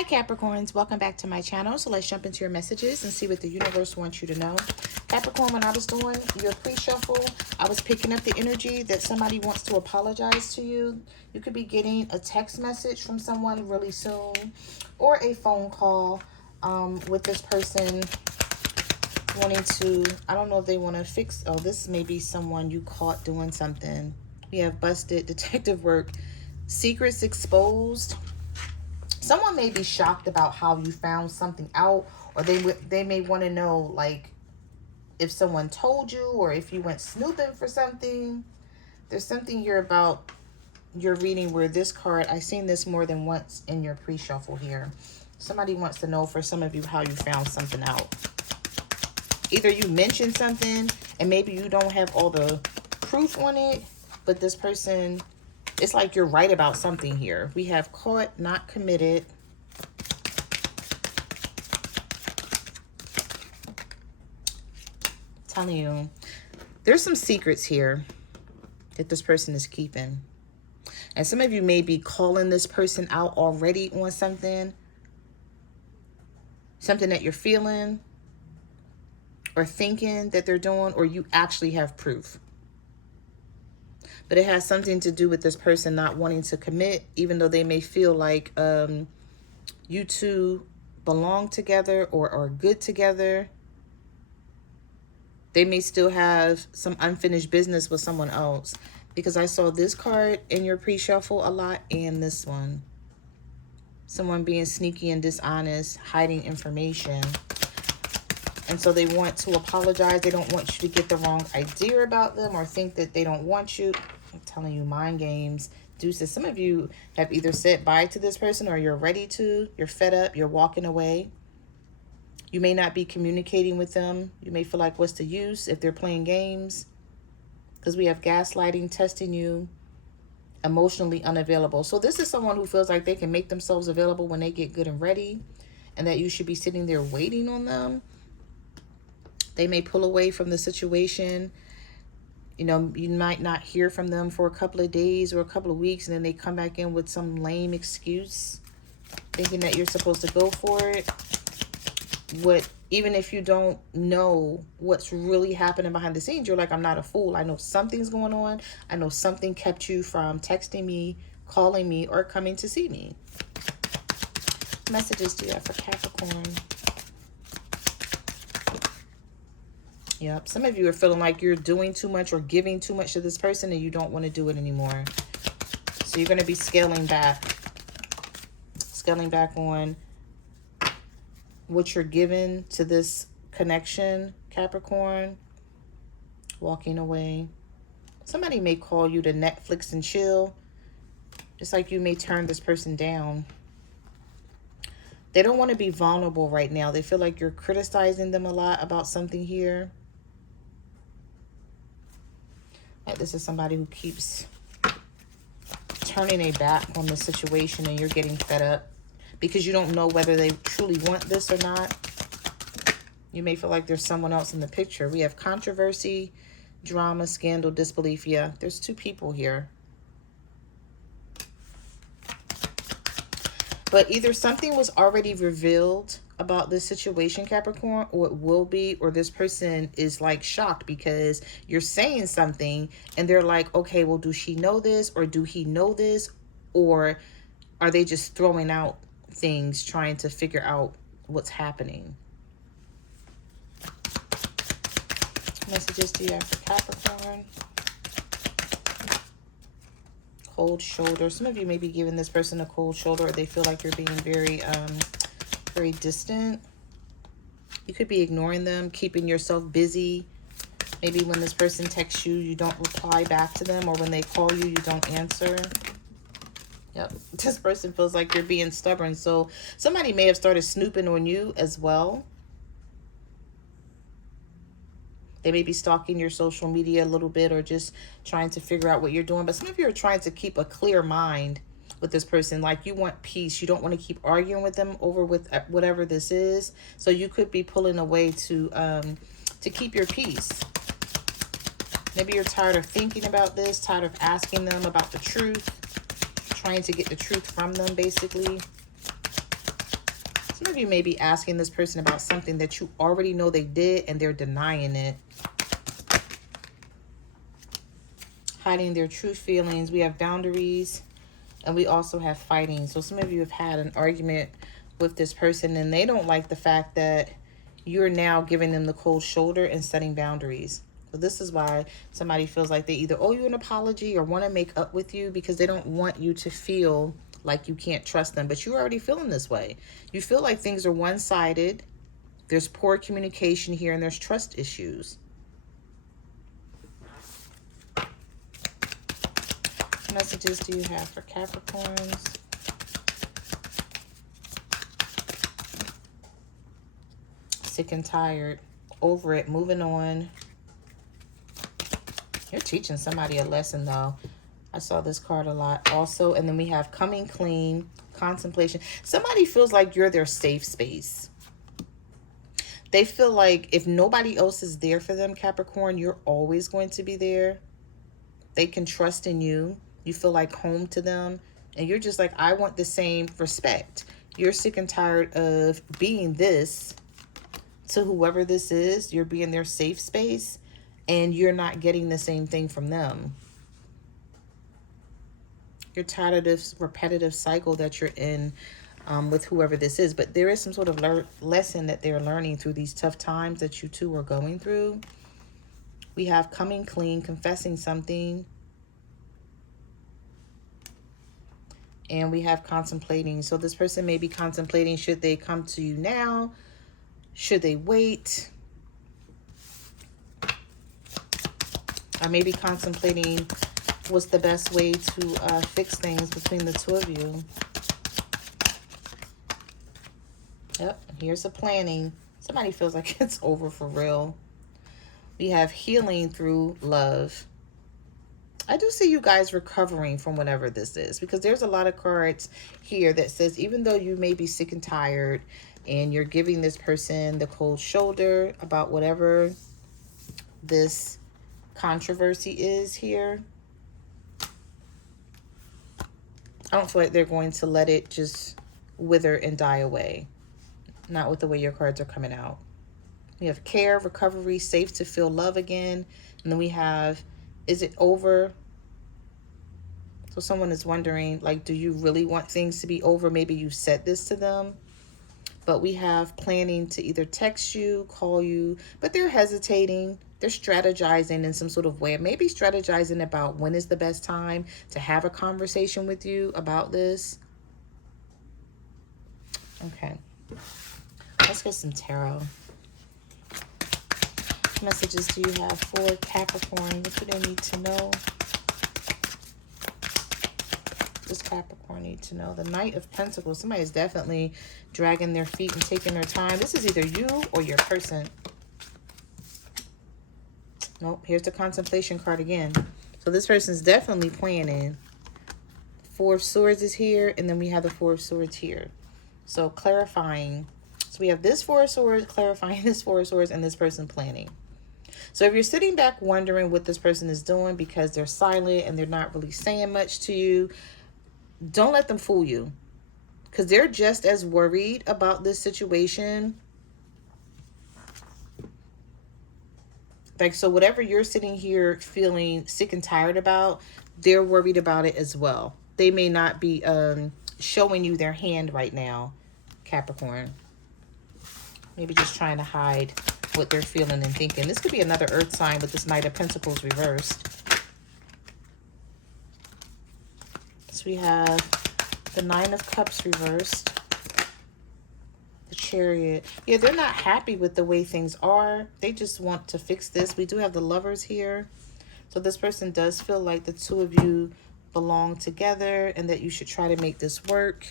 Hi Capricorns, welcome back to my channel. So let's jump into your messages and see what the universe wants you to know. Capricorn, when I was doing your pre-shuffle, I was picking up the energy that somebody wants to apologize to you. You could be getting a text message from someone really soon or a phone call with this person wanting to, I don't know if they want to fix, oh, this may be someone you caught doing something. We have busted, detective work, secrets exposed. Someone may be shocked about how you found something out, or they may want to know, like, if someone told you or if you went snooping for something. There's something you're reading where this card, I've seen this more than once in your pre-shuffle here. Somebody wants to know, for some of you, how you found something out. Either you mentioned something and maybe you don't have all the proof on it, but this person, it's like you're right about something here. We have caught, not committed. I'm telling you, there's some secrets here that this person is keeping. And some of you may be calling this person out already on something that you're feeling or thinking that they're doing, or you actually have proof. But it has something to do with this person not wanting to commit, even though they may feel like you two belong together or are good together. They may still have some unfinished business with someone else, because I saw this card in your pre-shuffle a lot and this one. Someone being sneaky and dishonest, hiding information. And so they want to apologize. They don't want you to get the wrong idea about them or think that they don't want you. I'm telling you, mind games. Deuces. Some of you have either said bye to this person or you're ready to. You're fed up. You're walking away. You may not be communicating with them. You may feel like, what's the use if they're playing games? Because we have gaslighting, testing you, emotionally unavailable. So this is someone who feels like they can make themselves available when they get good and ready, and that you should be sitting there waiting on them. They may pull away from the situation. You know, you might not hear from them for a couple of days or a couple of weeks, and then they come back in with some lame excuse, thinking that you're supposed to go for it. Even if you don't know what's really happening behind the scenes, you're like, I'm not a fool. I know something's going on. I know something kept you from texting me, calling me, or coming to see me. Messages do you have for Capricorn? Yep. Some of you are feeling like you're doing too much or giving too much to this person and you don't want to do it anymore. So you're going to be scaling back on what you're giving to this connection, Capricorn. Walking away. Somebody may call you to Netflix and chill. Just like you may turn this person down. They don't want to be vulnerable right now. They feel like you're criticizing them a lot about something here. Like this is somebody who keeps turning a back on the situation and you're getting fed up because you don't know whether they truly want this or not. You may feel like there's someone else in the picture. We have controversy, drama, scandal, disbelief. Yeah, there's two people here. But either something was already revealed about this situation, Capricorn, or it will be, or this person is like shocked because you're saying something and they're like, okay, well, do she know this or do he know this? Or are they just throwing out things, trying to figure out what's happening? Messages do you have for Capricorn? Cold shoulder. Some of you may be giving this person a cold shoulder, or they feel like you're being very very distant. You could be ignoring them, keeping yourself busy. Maybe when this person texts you, you don't reply back to them, or when they call you, you don't answer. Yep, this person feels like you're being stubborn. So somebody may have started snooping on you as well. They may be stalking your social media a little bit or just trying to figure out what you're doing. But some of you are trying to keep a clear mind with this person. Like you want peace. You don't want to keep arguing with them over with whatever this is. So you could be pulling away to keep your peace. Maybe you're tired of thinking about this, tired of asking them about the truth, trying to get the truth from them, basically. Some of you may be asking this person about something that you already know they did and they're denying it. Hiding their true feelings. We have boundaries and we also have fighting. So some of you have had an argument with this person and they don't like the fact that you're now giving them the cold shoulder and setting boundaries. So this is why somebody feels like they either owe you an apology or want to make up with you because they don't want you to feel like you can't trust them. But you're already feeling this way. You feel like things are one-sided. There's poor communication here and there's trust issues. What messages do you have for Capricorns? Sick and tired. Over it. Moving on. You're teaching somebody a lesson, though. I saw this card a lot also. And then we have coming clean, contemplation. Somebody feels like you're their safe space. They feel like if nobody else is there for them, Capricorn, you're always going to be there. They can trust in you. You feel like home to them. And you're just like, I want the same respect. You're sick and tired of being this to whoever this is. You're being their safe space. And you're not getting the same thing from them. You're tired of this repetitive cycle that you're in with whoever this is. But there is some sort of lesson that they're learning through these tough times that you two are going through. We have coming clean, confessing something. And we have contemplating. So this person may be contemplating, should they come to you now? Should they wait? I may be contemplating what's the best way to fix things between the two of you. Yep, here's a planning. Somebody feels like it's over for real. We have healing through love. I do see you guys recovering from whatever this is, because there's a lot of cards here that says even though you may be sick and tired and you're giving this person the cold shoulder about whatever this controversy is here, I don't feel like they're going to let it just wither and die away. Not with the way your cards are coming out. We have care, recovery, safe to feel love again. And then we have, is it over? So someone is wondering, like, do you really want things to be over? Maybe you said this to them. But we have planning to either text you, call you, but they're hesitating. They're strategizing in some sort of way. Maybe strategizing about when is the best time to have a conversation with you about this. Okay. Let's get some tarot. What messages do you have for Capricorn? What do they need to know? Does Capricorn need to know? The Knight of Pentacles. Somebody is definitely dragging their feet and taking their time. This is either you or your person. Nope. Here's the contemplation card again. So this person's definitely planning. Four of Swords is here. And then we have the Four of Swords here. So clarifying. So we have this Four of Swords, clarifying this Four of Swords, and this person planning. So if you're sitting back wondering what this person is doing because they're silent and they're not really saying much to you, don't let them fool you. Because they're just as worried about this situation. Like, so whatever you're sitting here feeling sick and tired about, they're worried about it as well. They may not be showing you their hand right now, Capricorn. Maybe just trying to hide what they're feeling and thinking. This could be another earth sign with this Knight of Pentacles reversed. So we have the Nine of Cups reversed. The Chariot. Yeah, they're not happy with the way things are. They just want to fix this. We do have the Lovers here. So this person does feel like the two of you belong together and that you should try to make this work.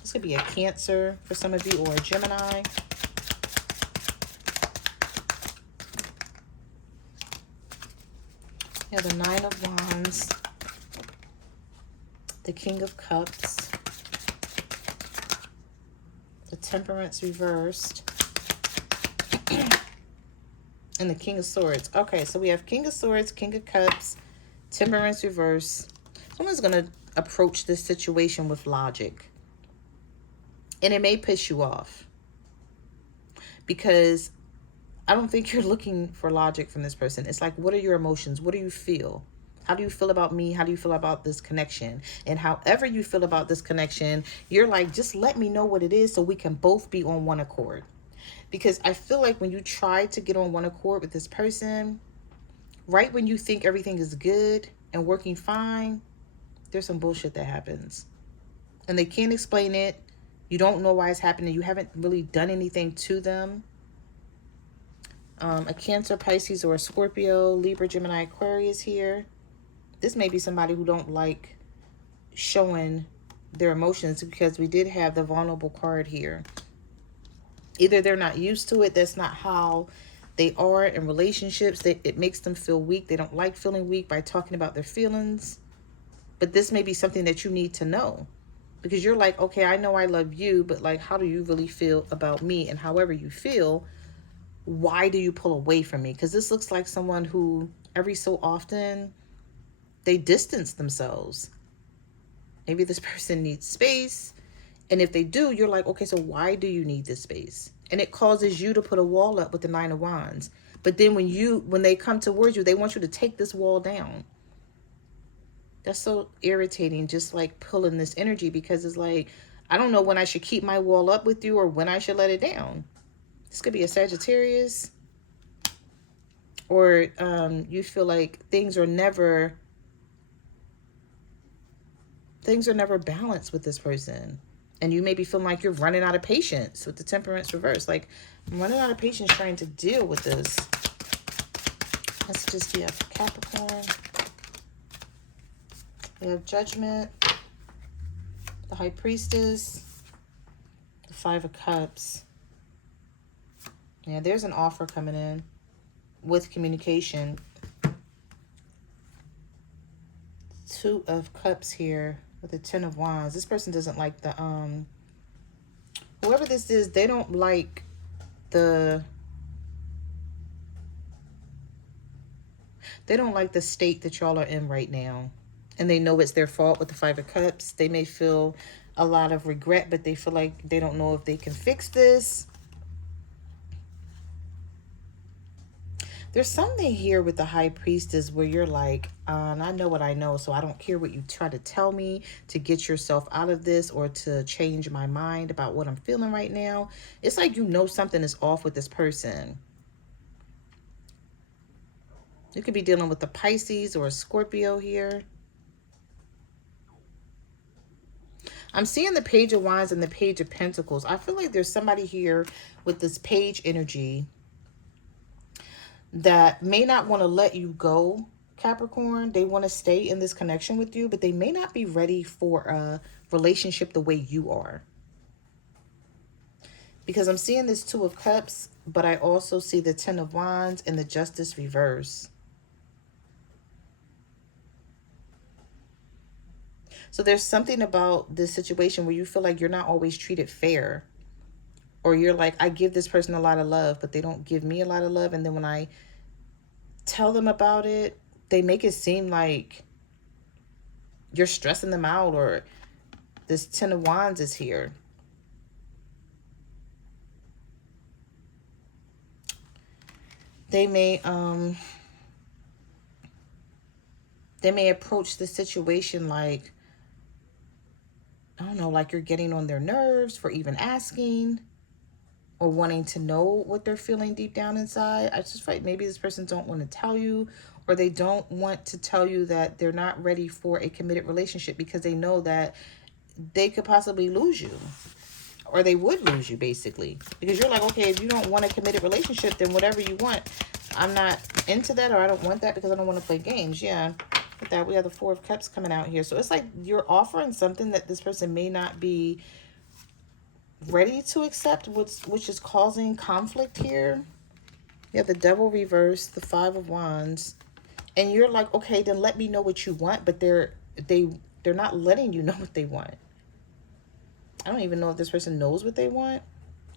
This could be a Cancer for some of you or a Gemini. Yeah, the Nine of Wands. The King of Cups. The Temperance reversed. And the King of Swords. Okay, so we have King of Swords, King of Cups, Temperance reversed. Someone's going to approach this situation with logic. And it may piss you off because I don't think you're looking for logic from this person. It's like, what are your emotions? What do you feel? How do you feel about me? How do you feel about this connection? And however you feel about this connection, you're like, just let me know what it is so we can both be on one accord. Because I feel like when you try to get on one accord with this person, right when you think everything is good and working fine, there's some bullshit that happens. And they can't explain it. You don't know why it's happening. You haven't really done anything to them. A Cancer, Pisces, or a Scorpio, Libra, Gemini, Aquarius here. This may be somebody who don't like showing their emotions because we did have the vulnerable card here. Either they're not used to it. That's not how they are in relationships. It makes them feel weak. They don't like feeling weak by talking about their feelings. But this may be something that you need to know. Because you're like, okay, I know I love you, but like, how do you really feel about me? And however you feel, why do you pull away from me? Because this looks like someone who every so often they distance themselves. Maybe this person needs space. And if they do, you're like, okay, so why do you need this space? And it causes you to put a wall up with the Nine of Wands. But then when they come towards you, they want you to take this wall down. That's so irritating, just like pulling this energy, because it's like, I don't know when I should keep my wall up with you or when I should let it down. This could be a Sagittarius. Or you feel like things are never balanced with this person. And you may be feeling like you're running out of patience with the Temperance reverse. Like, I'm running out of patience trying to deal with this. Let's just be a Capricorn. We have Judgment, the High Priestess, the Five of Cups. Yeah, there's an offer coming in with communication. Two of Cups here with the Ten of Wands. This person doesn't like the whoever this is, they don't like the state that y'all are in right now. And they know it's their fault with the Five of Cups. They may feel a lot of regret, but they feel like they don't know if they can fix this. There's something here with the High Priestess where you're like, I know what I know, so I don't care what you try to tell me to get yourself out of this or to change my mind about what I'm feeling right now. It's like you know something is off with this person. You could be dealing with a Pisces or a Scorpio here. I'm seeing the Page of Wands and the Page of Pentacles. I feel like there's somebody here with this page energy that may not want to let you go, Capricorn. They want to stay in this connection with you, but they may not be ready for a relationship the way you are. Because I'm seeing this Two of Cups, but I also see the Ten of Wands and the Justice reverse. So there's something about this situation where you feel like you're not always treated fair. Or you're like, I give this person a lot of love, but they don't give me a lot of love. And then when I tell them about it, they make it seem like you're stressing them out, or this Ten of Wands is here. They may approach the situation like, I don't know, like you're getting on their nerves for even asking or wanting to know what they're feeling deep down inside. I just feel like maybe this person don't want to tell you, or they don't want to tell you that they're not ready for a committed relationship because they know that they could possibly lose you, or they would lose you basically. Because you're like, okay, if you don't want a committed relationship, then whatever you want, I'm not into that, or I don't want that because I don't want to play games. Yeah. With that, we have the Four of Cups coming out here. So it's like you're offering something that this person may not be ready to accept, which is causing conflict here. You have the Devil reverse, the Five of Wands, and you're like, okay, then let me know what you want, but they're not letting you know what they want. I don't even know if this person knows what they want.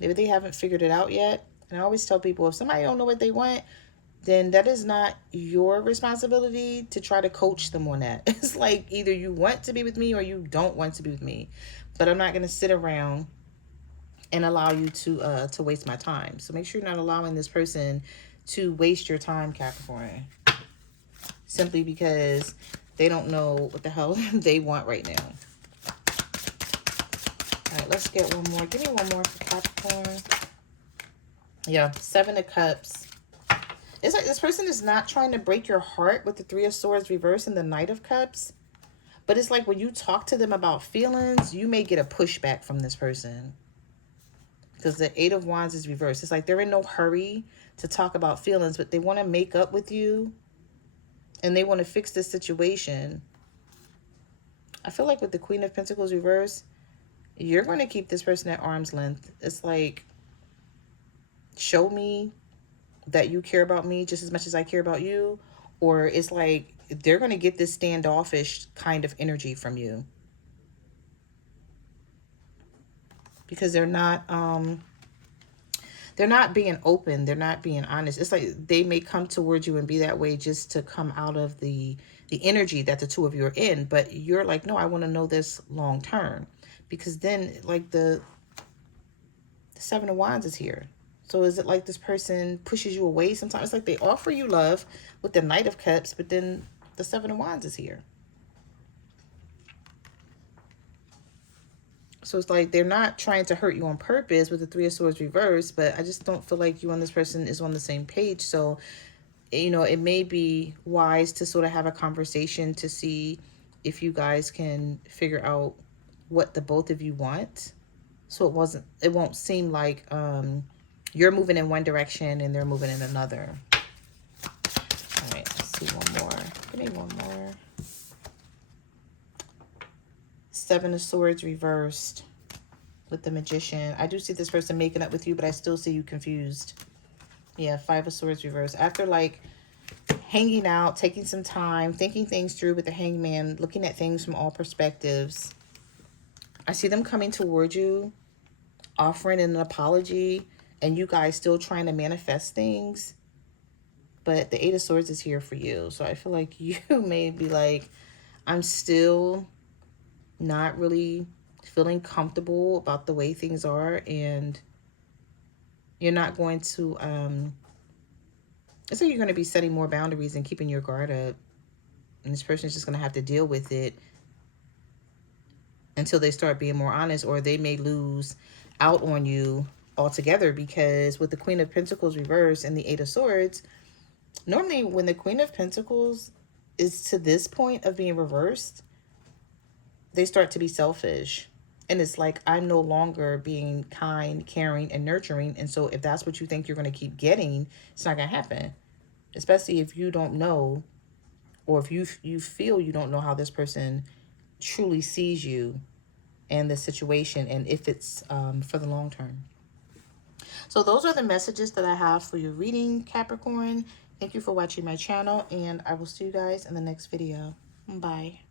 Maybe they haven't figured it out yet. And I always tell people, if somebody don't know what they want, then that is not your responsibility to try to coach them on that. It's like either you want to be with me or you don't want to be with me. But I'm not going to sit around and allow you to waste my time. So make sure you're not allowing this person to waste your time, Capricorn, simply because they don't know what the hell they want right now. All right, let's get one more. Give me one more for Capricorn. Yeah, 7 of Cups. It's like this person is not trying to break your heart with the 3 of Swords reversed and the Knight of Cups. But it's like when you talk to them about feelings, you may get a pushback from this person. Because the 8 of Wands is reversed. It's like they're in no hurry to talk about feelings, but they want to make up with you. And they want to fix this situation. I feel like with the Queen of Pentacles reversed, you're going to keep this person at arm's length. It's like, show me that you care about me just as much as I care about you. Or it's like they're going to get this standoffish kind of energy from you. Because they're not being open. They're not being honest. It's like they may come towards you and be that way just to come out of the energy that the two of you are in. But you're like, no, I want to know this long term. Because then, like, the 7 of Wands is here. So is it like this person pushes you away sometimes? It's like they offer you love with the Knight of Cups, but then the 7 of Wands is here. So it's like they're not trying to hurt you on purpose with the 3 of Swords reversed, but I just don't feel like you and this person is on the same page. So, you know, it may be wise to sort of have a conversation to see if you guys can figure out what the both of you want. So it won't seem like you're moving in one direction and they're moving in another. All right, let's see one more. Give me one more. 7 of Swords reversed with the Magician. I do see this person making up with you, but I still see you confused. Yeah, 5 of Swords reversed. After like hanging out, taking some time, thinking things through with the Hangman, looking at things from all perspectives, I see them coming toward you, offering an apology, and you guys still trying to manifest things. But the 8 of Swords is here for you. So I feel like you may be like, I'm still not really feeling comfortable about the way things are, and you're not going to it's like you're going to be setting more boundaries and keeping your guard up, and this person is just going to have to deal with it until they start being more honest, or they may lose out on you altogether. Because with the Queen of Pentacles reversed and the 8 of Swords, normally when the Queen of Pentacles is to this point of being reversed, they start to be selfish. And it's like, I'm no longer being kind, caring, and nurturing. And so if that's what you think you're going to keep getting, it's not going to happen. Especially if you don't know, or if you feel you don't know how this person truly sees you and the situation, and if it's for the long term. So those are the messages that I have for your reading, Capricorn. Thank you for watching my channel, and I will see you guys in the next video. Bye.